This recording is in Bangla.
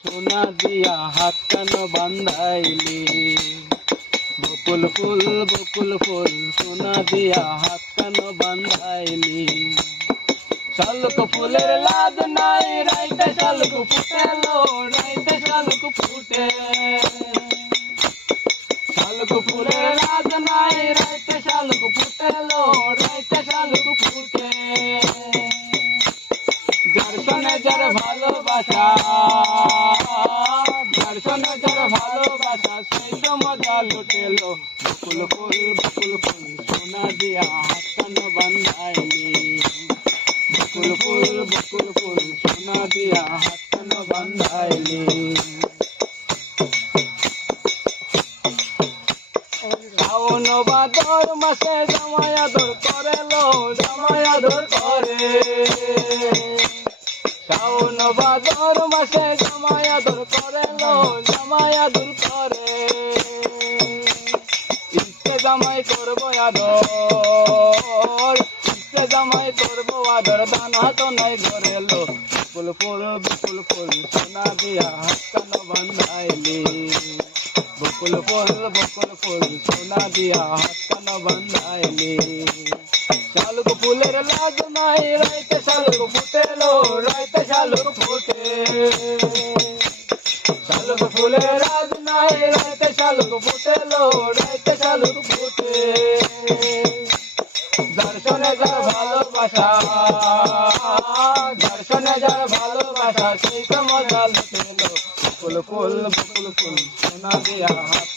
সোনা দিয়া হাত কেন বান্ধাইলি? বকুল ফুল সোনা দিয়া হাত কেন বান্ধাইলি? শালুক ফুলের লাজ নাই, রাইতে শালুক ফুটেলো, রাইতে শালুক ফুটে। শালুক ফুলের লাজ নাই, রাইতে শালুক ফুটেলো, রাইতে শালুক ফুটে। যার সনে যার ভালোবাসা, যার সনে যার ভালোবাসা, সেই তো মজা লুটেলো। বকুল ফুল সোনা দিয়া হাত কেন বান্ধাইলি? বকুল ফুল সোনা দিয়া হাত কেন বান্ধাইলি? শ্রাবণ ভাদর মাসে জামাই আদর করেলো, জামাই আদর করে। শ্রাবণ ভাদর মাসে জামাই আদর করেলো, জামাই আদর করে। ইচ্ছে জামাই করবো আদর, ইচ্ছে জামাই করবো আদর, দানা তো নাই ধরেলো। বকুল ফুল সোনা দিয়া হাত কেন বান্ধাইলি? বকুল ফুল সোনা দিয়া হাত কেন বান্ধাইলি? শালুক ফুলের লাজ নাই, রাইতে শালুক ফুটেলো, রাইতে শালুক ফুটে। শালুক ফুলের লাজ নাই, রাইতে শালুক ফুটেলো, রাইতে শালুক ফুটে। যার সনে যার ভালোবাসা, যার সনে যার ভালোবাসা, সেই তো মজা লুটেলো। বকুল ফুল সোনা দিয়া হাত